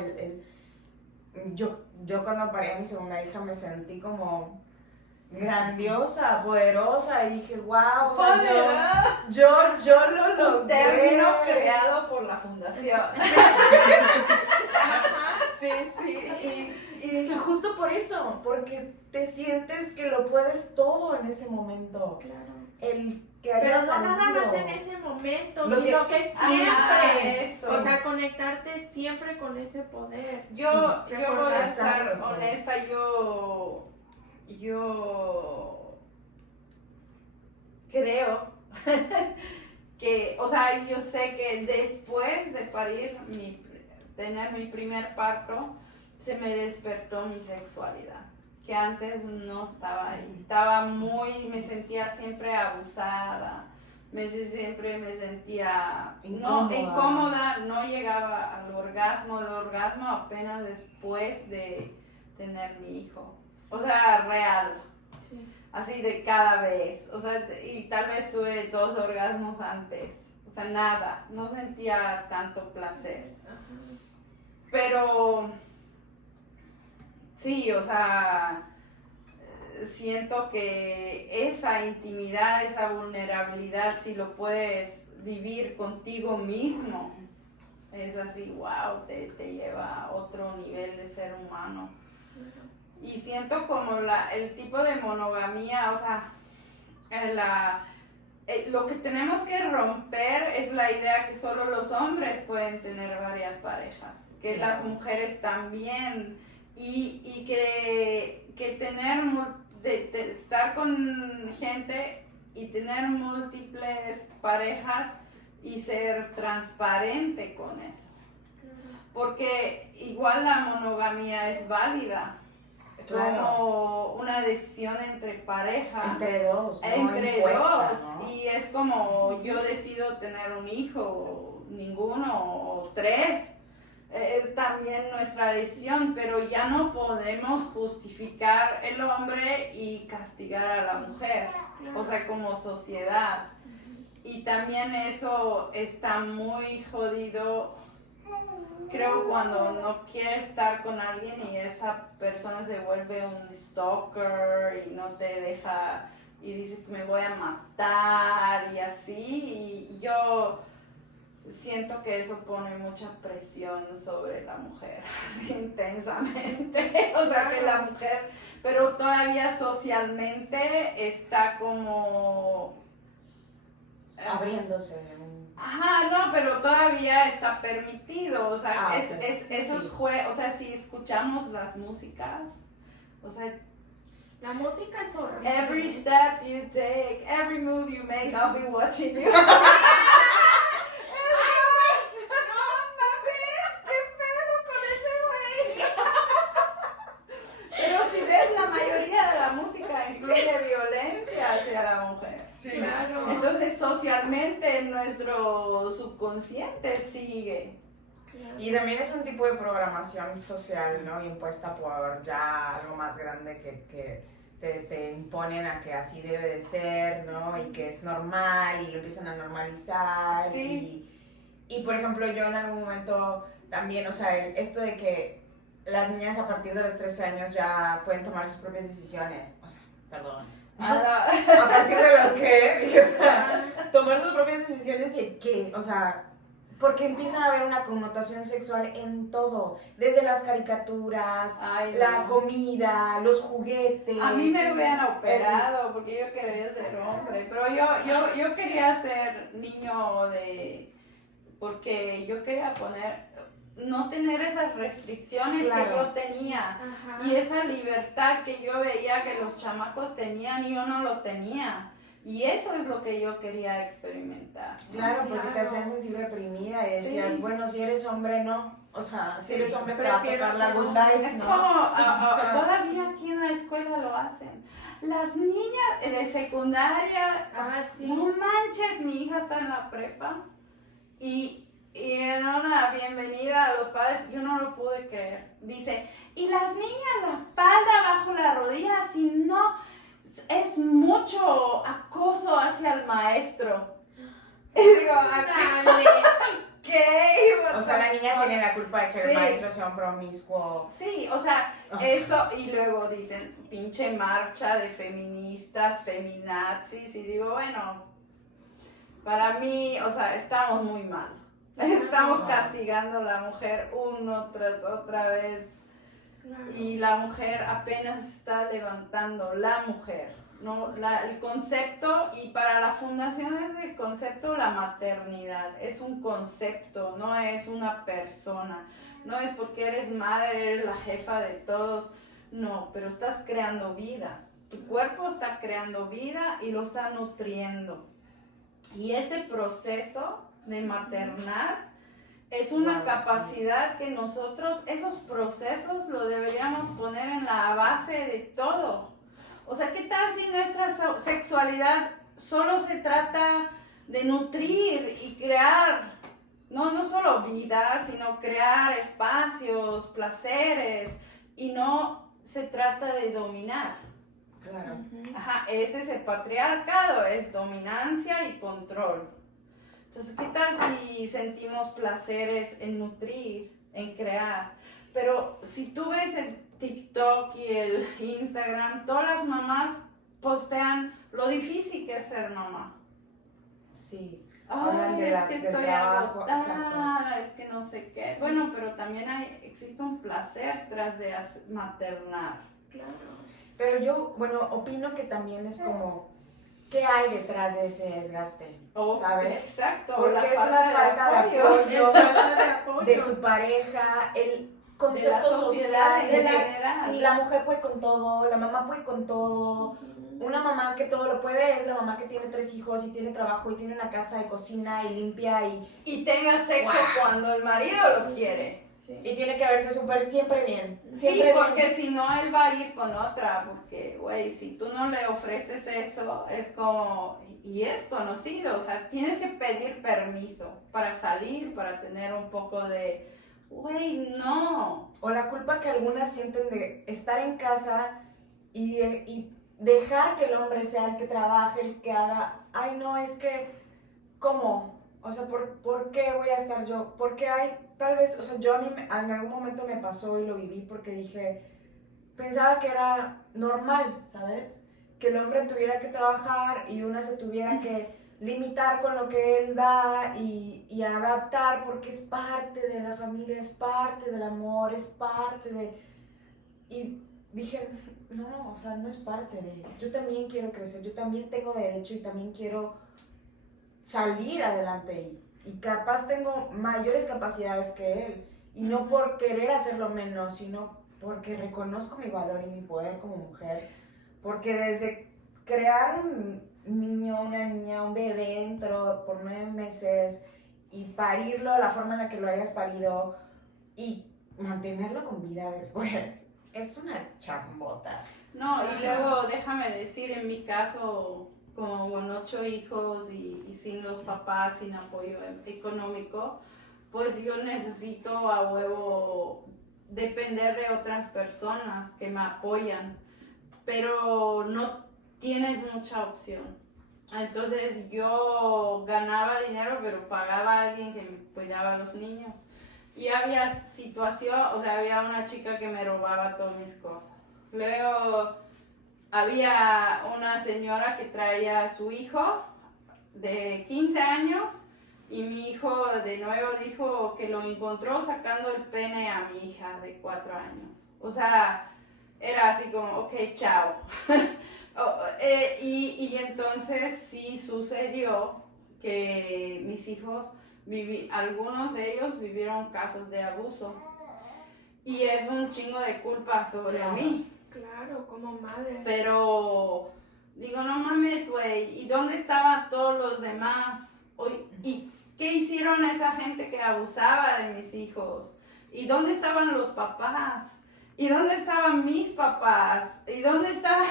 Yo cuando parí a mi segunda hija me sentí como grandiosa, poderosa, y dije, wow, o sea, yo lo Un logré. término creado por la fundación. Sí, sí, y justo por eso, porque te sientes que lo puedes todo en ese momento. Claro. El que Pero hayas no nada salido. más en ese momento, Lo sino que Ah, siempre. eso. O sea, conectarte siempre con ese poder. Yo voy a recordar, estar ¿sabes? honesta, yo creo que, o sea, yo sé que después de parir, tener mi primer parto, se me despertó mi sexualidad, que antes no estaba ahí. Me sentía siempre abusada, siempre me sentía incómoda, no llegaba al orgasmo, el orgasmo apenas después de tener mi hijo. O sea, real, Sí. así de cada vez. O sea, y tal vez tuve 2 orgasmos antes. O sea, nada, no sentía tanto placer. Ajá. Pero sí, o sea, siento que esa intimidad, esa vulnerabilidad, si lo puedes vivir contigo mismo, es así, wow, te lleva a otro nivel de ser humano. Y siento como el tipo de monogamía, o sea, lo que tenemos que romper es la idea que solo los hombres pueden tener varias parejas, que las mujeres también, y que tener, estar con gente y tener múltiples parejas y ser transparente con eso. Porque igual la monogamia es válida, Claro. como una decisión entre pareja. Entre dos, ¿no? Entre Impuesta, dos, ¿no? y es como yo decido tener un hijo, ninguno o 3, es también nuestra decisión, pero ya no podemos justificar el hombre y castigar a la mujer, o sea, como sociedad. Y también eso está muy jodido creo cuando no quiere estar con alguien y esa persona se vuelve un stalker y no te deja y dice que me voy a matar y así, y yo siento que eso pone mucha presión sobre la mujer, así, intensamente, o sea que la mujer, pero todavía socialmente está como Abriéndose. ajá, no, pero todavía está permitido, o sea, Ah, es, ok. esos Sí. juegos, o sea, si escuchamos las músicas, o sea, La música es horrible. every step you take, every move you make, I'll be watching you. Pero si ves, la mayoría de la música incluye violencia hacia la mujer. Sí, Claro. Entonces, socialmente, nuestro subconsciente sigue. Claro. Y también es un tipo de programación social, ¿no? Impuesta por ya algo más grande que te imponen a que así debe de ser, ¿no? Y que es normal y lo empiezan a normalizar. Sí. Y por ejemplo, yo en algún momento también, o sea, esto de que las niñas a partir de los 13 años ya pueden tomar sus propias decisiones, o sea, perdón. ¿A partir de los qué? O sea, tomar sus propias decisiones de qué, o sea, porque empiezan a haber una connotación sexual en todo, desde las caricaturas, Ay, la no. comida, los juguetes. A mí me hubieran operado porque yo quería ser hombre, pero yo quería ser niño porque yo quería no tener esas restricciones Claro. que yo tenía Ajá. y esa libertad que yo veía que los chamacos tenían y yo no lo tenía. Y eso es lo que yo quería experimentar. Claro, porque te Claro. hacían sentir reprimida y decías, Sí. bueno, si eres hombre, no. O sea, si Sí, eres hombre te va a prefiero tocar la ser good hombre. life, Es ¿no? como, sea, todavía aquí en la escuela lo hacen. Las niñas de secundaria, Ah, sí. no manches, mi hija está en la prepa y en una bienvenida a los padres, yo no lo pude creer. Dice, y las niñas la falda bajo la rodilla, si no, es mucho acoso hacia el maestro. Y digo, Dale. ¿qué? O sea, la niña tiene la culpa de que Sí. el maestro sea un promiscuo. Sí, o sea, O sea, eso, y luego dicen, pinche marcha de feministas, feminazis, y digo, bueno, para mí, o sea, estamos muy mal. Estamos castigando a la mujer uno tras otra vez, Claro. y la mujer apenas está levantando, la mujer, ¿no? El concepto, y para la fundación es el concepto la maternidad, es un concepto, no es una persona. No es porque eres madre, eres la jefa de todos, no, pero estás creando vida. Tu cuerpo está creando vida y lo está nutriendo. Y ese proceso de maternar es una Wow, capacidad que nosotros, esos procesos lo deberíamos poner en la base de todo. O sea, ¿qué tal si nuestra sexualidad solo se trata de nutrir y crear? No solo vida, sino crear espacios, placeres, y no se trata de dominar. Claro. Ujú. Ajá, ese es el patriarcado, es dominancia y control. Entonces, ¿qué tal si sentimos placeres en nutrir, en crear? Pero si tú ves el TikTok y el Instagram, todas las mamás postean lo difícil que es ser mamá. Sí. Hablan Ay, de es que del estoy trabajo, agotada, es que no sé qué. Bueno, pero también existe un placer tras de maternar. Claro. Pero yo, bueno, opino que también es como, ¿qué hay detrás de ese desgaste? ¿Sabes? Exacto, Porque la es falta la falta de apoyo Falta de apoyo. de tu pareja, el concepto De la sociedad social, en de general. sí, la mujer puede con todo, la mamá puede con todo. Una mamá que todo lo puede es la mamá que tiene 3 hijos y tiene trabajo y tiene una casa y cocina y limpia Y tenga sexo Wow. cuando el marido lo quiere. Sí. y tiene que verse súper siempre bien. Sí, Siempre porque bien. si no, él va a ir con otra, porque, güey, si tú no le ofreces eso, es como, y es conocido, o sea, tienes que pedir permiso para salir, para tener un poco de, güey, no. O la culpa que algunas sienten de estar en casa y dejar que el hombre sea el que trabaje, el que haga. Ay, no, es que, ¿cómo? O sea, ¿por qué voy a estar yo? Porque hay, tal vez, o sea, yo en algún momento me pasó y lo viví porque dije, pensaba que era normal, ¿sabes? Que el hombre tuviera que trabajar y una se tuviera que limitar con lo que él da y adaptar porque es parte de la familia, es parte del amor, es parte de... Y dije, no, o sea, no es parte de... Yo también quiero crecer, yo también tengo derecho y también quiero salir adelante y capaz tengo mayores capacidades que él. Y no por querer hacerlo menos, sino porque reconozco mi valor y mi poder como mujer. Porque desde crear un niño, una niña, un bebé dentro por 9 meses y parirlo de la forma en la que lo hayas parido y mantenerlo con vida después, es una chambota. No, y luego déjame decir, en mi caso, como con 8 hijos y sin los papás, sin apoyo económico, pues yo necesito a huevo depender de otras personas que me apoyan, pero no tienes mucha opción. Entonces yo ganaba dinero, pero pagaba a alguien que me cuidaba a los niños. Y había situación, o sea, había una chica que me robaba todas mis cosas. Luego había una señora que traía a su hijo de 15 años y mi hijo de nuevo dijo que lo encontró sacando el pene a mi hija de 4 años. O sea, era así como, ok, chao. Y entonces sí sucedió que mis hijos, algunos de ellos vivieron casos de abuso. Y es un chingo de culpa sobre mí. Claro, como madre. Pero digo, no mames, güey, ¿y dónde estaban todos los demás? ¿Y qué hicieron esa gente que abusaba de mis hijos? ¿Y dónde estaban los papás? ¿Y dónde estaban mis papás? ¿Y dónde estaba...?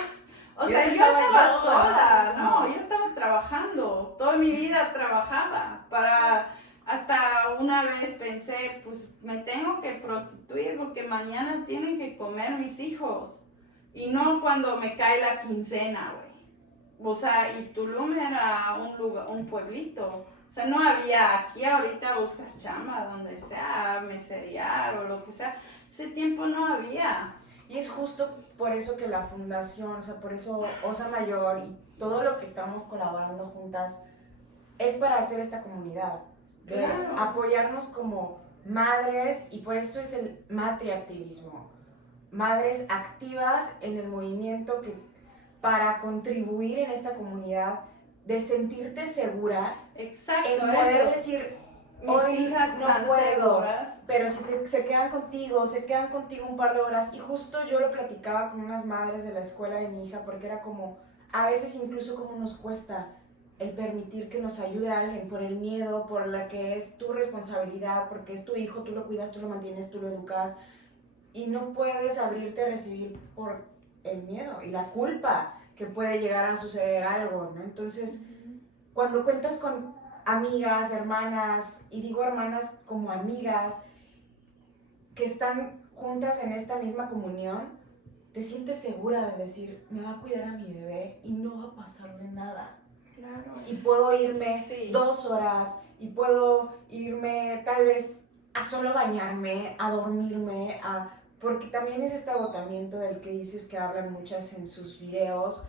O sea, yo estaba sola, no, yo estaba trabajando, toda mi vida trabajaba hasta una vez pensé, pues me tengo que prostituir porque mañana tienen que comer mis hijos. Y no cuando me cae la quincena, güey. O sea, y Tulum era un pueblito. O sea, no había, aquí ahorita buscas chamba, donde sea, meserear o lo que sea. Ese tiempo no había. Y es justo por eso que la fundación, o sea, por eso Osa Mayor y todo lo que estamos colaborando juntas es para hacer esta comunidad. De apoyarnos como madres y por eso es el matriactivismo. Madres activas en el movimiento que para contribuir en esta comunidad, de sentirte segura. Exacto, en poder decir, hoy hijas no tan puedo, seguras. pero si se quedan contigo un par de horas. Y justo yo lo platicaba con unas madres de la escuela de mi hija, porque era como, a veces incluso como nos cuesta el permitir que nos ayude a alguien por el miedo, por la que es tu responsabilidad, porque es tu hijo, tú lo cuidas, tú lo mantienes, tú lo educas, y no puedes abrirte a recibir por el miedo y la culpa que puede llegar a suceder algo, ¿no? Entonces, cuando cuentas con amigas, hermanas, y digo hermanas como amigas, que están juntas en esta misma comunión, te sientes segura de decir, me va a cuidar a mi bebé y no va a pasarle nada. Claro. Y puedo irme Sí. 2 horas, y puedo irme tal vez a solo bañarme, a dormirme, porque también es este agotamiento del que dices que hablan muchas en sus videos,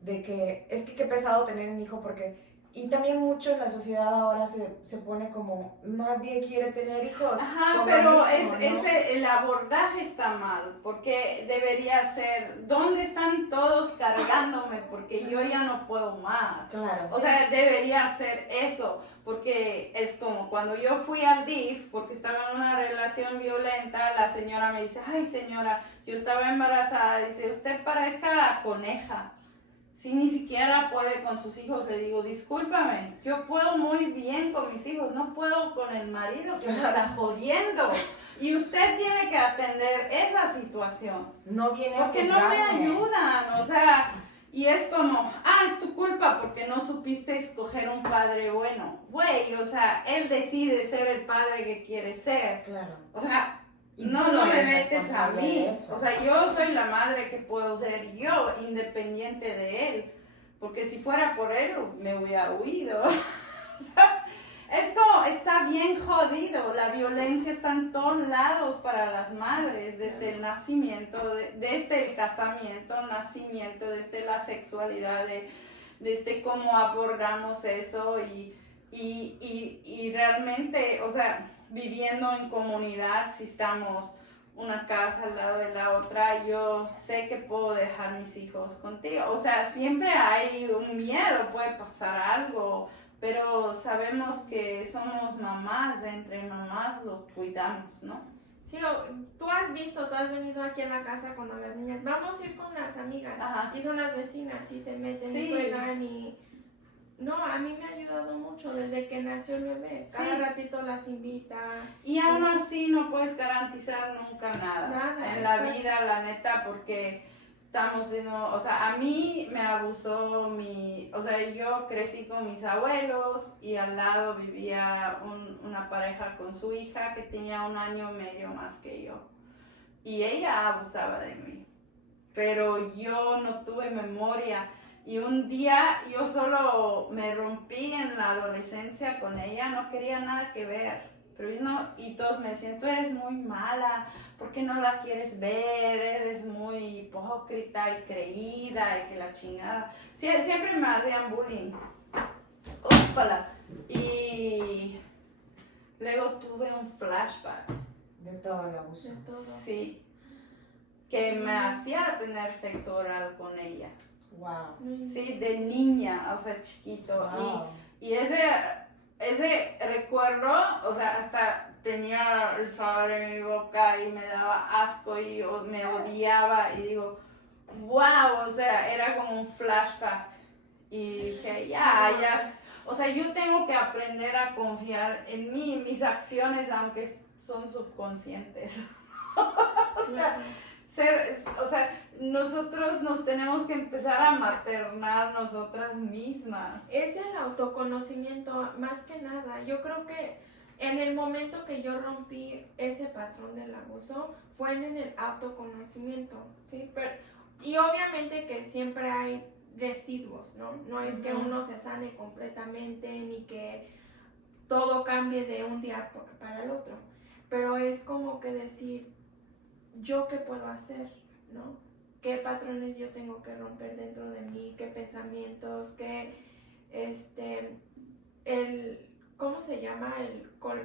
de que es que qué pesado tener un hijo, porque... Y también mucho en la sociedad ahora se pone como, nadie quiere tener hijos. Ajá, pero el abordaje está mal, porque debería ser, ¿dónde están todos cargándome? Porque yo ya no puedo más. Claro. O sea, debería ser eso, porque es como cuando yo fui al DIF, porque estaba en una relación violenta, la señora me dice, ay señora, yo estaba embarazada, dice, usted parezca coneja. Si ni siquiera puede con sus hijos, le digo, discúlpame, yo puedo muy bien con mis hijos, no puedo con el marido que me está jodiendo. Y usted tiene que atender esa situación. No viene porque no me ayudan, o sea, y es como, es tu culpa porque no supiste escoger un padre bueno. Güey, o sea, él decide ser el padre que quiere ser. Claro. O sea, Y no me metes a mí. Eso, o sea, yo soy la madre que puedo ser yo, independiente de él. Porque si fuera por él, me hubiera huido. O sea, Es como, está bien jodido, la violencia está en todos lados para las madres, desde el nacimiento, desde el casamiento, el nacimiento, desde la sexualidad, desde cómo abordamos eso y realmente, o sea, viviendo en comunidad, si estamos una casa al lado de la otra, yo sé que puedo dejar mis hijos contigo. O sea, siempre hay un miedo, puede pasar algo, pero sabemos que somos mamás, entre mamás los cuidamos, ¿no? Sí, tú has venido aquí a la casa con las niñas, vamos a ir con las amigas, Ajá. y son las vecinas, y se meten Sí. y juegan y... No, a mí me ha ayudado mucho desde que nació el bebé. Cada Sí. ratito las invita. Y aún así no puedes garantizar nunca nada en la exacto. vida, la neta, porque estamos o sea, a mí me abusó o sea, yo crecí con mis abuelos y al lado vivía una pareja con su hija que tenía 1 año y medio más que yo. Y ella abusaba de mí, pero yo no tuve memoria. Y un día yo solo me rompí en la adolescencia con ella, no quería nada que ver. Pero yo no, y todos me decían, tú eres muy mala, ¿por qué no la quieres ver? Eres muy hipócrita y creída y que la chingada. Sí, siempre me hacían bullying. Úpala. Y luego tuve un flashback. De todo el abuso. De todo. Sí. Que me hacía tener sexo oral con ella. Wow. Sí, de niña, o sea, chiquito. Wow. Y ese recuerdo, o sea, hasta tenía el sabor en mi boca y me daba asco y me odiaba. Y digo, wow, o sea, era como un flashback. Y dije, ya, o sea, yo tengo que aprender a confiar en mí, en mis acciones, aunque son subconscientes. O sea, nosotros nos tenemos que empezar a maternar nosotras mismas. Es el autoconocimiento, más que nada. Yo creo que en el momento que yo rompí ese patrón del abuso, fue en el autoconocimiento, ¿sí? Y obviamente que siempre hay residuos, ¿no? No es que uno se sane completamente, ni que todo cambie de un día para el otro. Pero es como que decir, ¿yo qué puedo hacer, no? ¿Qué patrones yo tengo que romper dentro de mí? ¿Qué pensamientos? ¿Cómo se llama?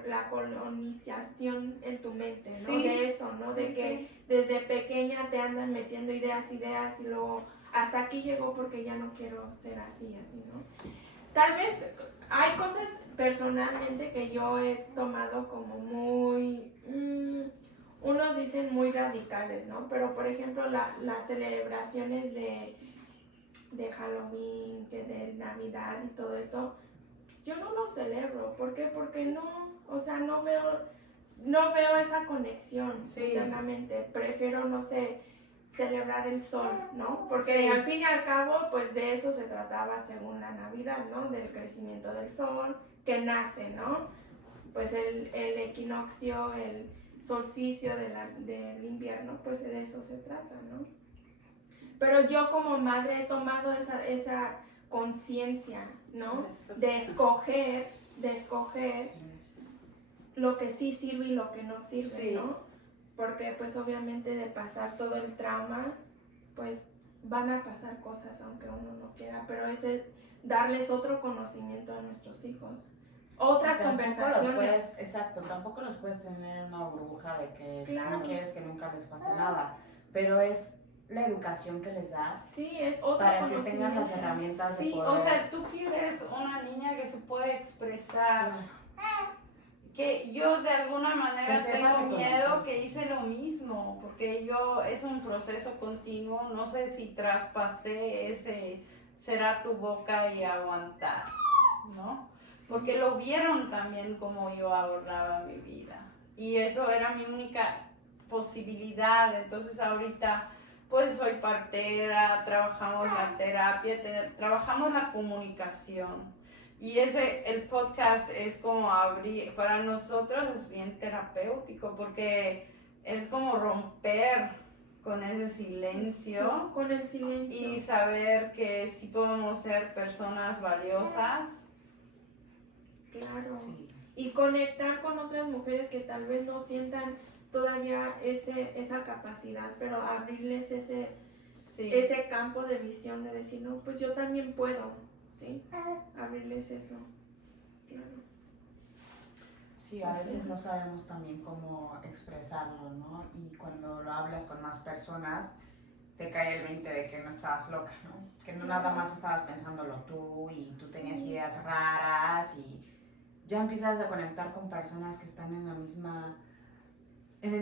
La colonización en tu mente, ¿no? Sí. De eso, ¿no? Sí, de que desde pequeña te andan metiendo ideas y luego hasta aquí llegó porque ya no quiero ser así, ¿no? Tal vez hay cosas personalmente que yo he tomado como muy... unos dicen muy radicales, ¿no? Pero, por ejemplo, las celebraciones de Halloween, que de Navidad y todo esto, pues yo no lo celebro. ¿Por qué? Porque no, o sea, no veo esa conexión internamente. Prefiero, no sé, celebrar el sol, ¿no? Porque al fin y al cabo, pues de eso se trataba según la Navidad, ¿no? Del crecimiento del sol, que nace, ¿no? Pues el equinoccio, el solsticio del invierno, pues de eso se trata, ¿no? Pero yo como madre he tomado esa conciencia, ¿no? De escoger lo que sí sirve y lo que no sirve, ¿no? Porque pues obviamente de pasar todo el trauma, pues van a pasar cosas aunque uno no quiera, pero es darles otro conocimiento a nuestros hijos. Otras conversaciones. Exacto, tampoco los puedes tener en una burbuja de que Claro. no quieres que nunca les pase nada, pero es la educación que les das Sí, es otro para que conocimiento. tengan las herramientas de Sí, poder. o sea, tú quieres una niña que se puede expresar, que yo de alguna manera Que sepa tengo reconocerse. miedo que hice lo mismo, porque es un proceso continuo, no sé si traspasé ese cerrar tu boca y aguantar, ¿no? Porque lo vieron también como yo abordaba mi vida y eso era mi única posibilidad. Entonces ahorita pues soy partera, trabajamos la terapia, trabajamos la comunicación y el podcast es como para nosotros es bien terapéutico porque es como romper con ese silencio. Sí, con el silencio. Y saber que sí podemos ser personas valiosas. Claro. Sí. Y conectar con otras mujeres que tal vez no sientan todavía esa capacidad, pero abrirles ese campo de visión de decir, no, pues yo también puedo, ¿sí? Abrirles eso. Claro. Sí, a veces no sabemos también cómo expresarlo, ¿no? Y cuando lo hablas con más personas, te cae el 20 de que no estabas loca, ¿no? Que no nada más estabas pensándolo tú y tú tenías ideas raras y ya empiezas a conectar con personas que están en el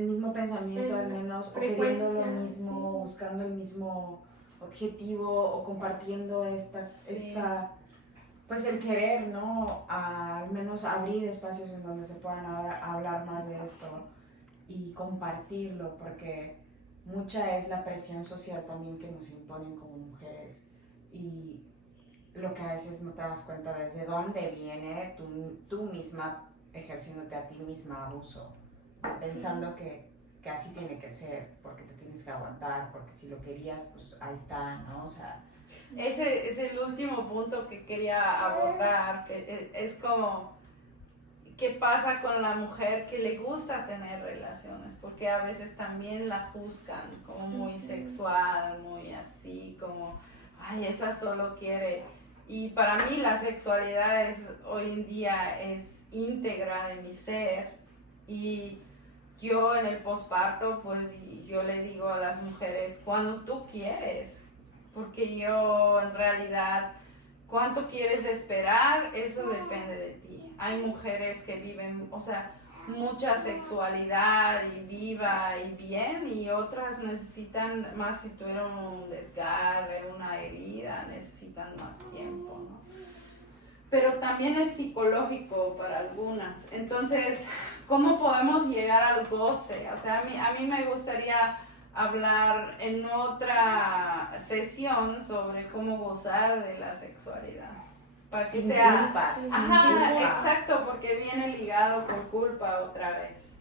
mismo pensamiento al menos, o queriendo lo mismo, buscando el mismo objetivo o compartiendo pues el querer, ¿no? Al menos abrir espacios en donde se puedan hablar más de esto y compartirlo, porque mucha es la presión social también que nos imponen como mujeres y lo que a veces no te das cuenta desde dónde viene tú misma ejerciéndote a ti misma abuso, pensando que así tiene que ser, porque te tienes que aguantar, porque si lo querías, pues ahí está, ¿no? O sea, ese es el último punto que quería abordar, que es como, ¿qué pasa con la mujer que le gusta tener relaciones? Porque a veces también la juzgan como muy sexual, muy así, como, ay, esa solo quiere. Y para mí la sexualidad hoy en día es íntegra de mi ser, y yo en el posparto, pues yo le digo a las mujeres, cuando tú quieres, porque yo en realidad, cuánto quieres esperar, eso depende de ti. Hay mujeres que viven, o sea, mucha sexualidad y viva y bien, y otras necesitan más, si tuvieron un desgarre, una herida, necesitan más tiempo, ¿no? Pero también es psicológico para algunas. Entonces, ¿cómo podemos llegar al goce? O sea, a mí me gustaría hablar en otra sesión sobre cómo gozar de la sexualidad. Para que sea culpa. Ajá, exacto, porque viene ligado por culpa otra vez.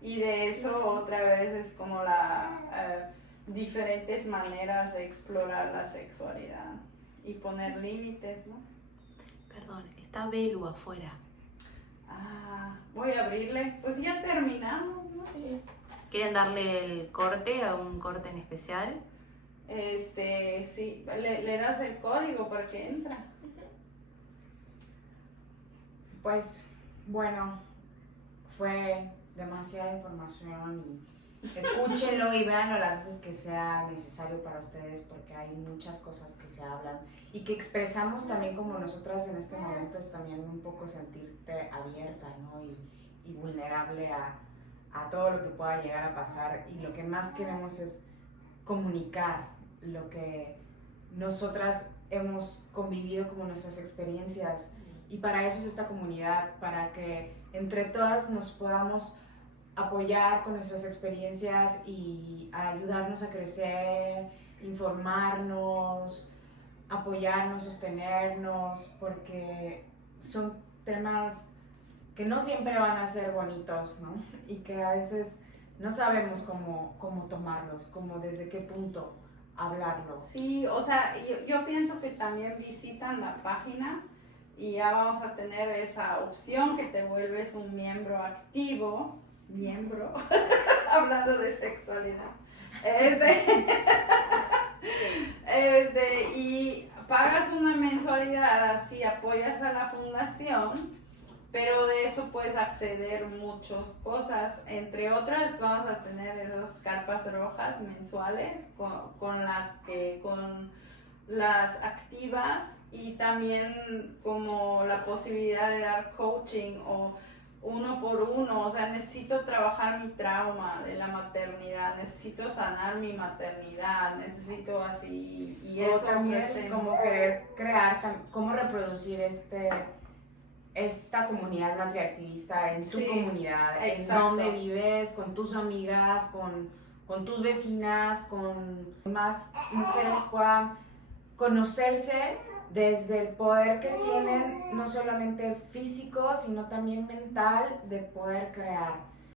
Y de eso otra vez es como diferentes maneras de explorar la sexualidad y poner límites, ¿no? Perdón, está Belu afuera. Voy a abrirle. Pues ya terminamos, ¿no? Sí. ¿Quieren darle el corte a un corte en especial? Sí, le das el código para que entra. pues bueno, fue demasiada información y escúchenlo y véanlo las veces que sea necesario para ustedes, porque hay muchas cosas que se hablan y que expresamos también como nosotras en este momento, es también un poco sentirte abierta, ¿no? Y vulnerable a todo lo que pueda llegar a pasar, y lo que más queremos es comunicar lo que nosotras hemos convivido, como nuestras experiencias, y para eso es esta comunidad, para que entre todas nos podamos apoyar con nuestras experiencias y ayudarnos a crecer, informarnos, apoyarnos, sostenernos, porque son temas que no siempre van a ser bonitos, ¿no? Y que a veces no sabemos cómo tomarlos, como desde qué punto hablarlo. Sí, o sea, yo pienso que también visitan la página y ya vamos a tener esa opción que te vuelves un miembro activo, hablando de sexualidad, y pagas una mensualidad, así apoyas a la fundación, pero de eso puedes acceder muchas cosas. Entre otras, vamos a tener esas carpas rojas mensuales con las activas, y también como la posibilidad de dar coaching o uno por uno. O sea, necesito trabajar mi trauma de la maternidad, necesito sanar mi maternidad, necesito así, y O eso también ofrecen. como querer crear, cómo reproducir esta comunidad matriactivista en tu Sí, comunidad, en exacto. donde vives, con tus amigas, con tus vecinas, con más mujeres puedan conocerse desde el poder que tienen, no solamente físico, sino también mental, de poder crear.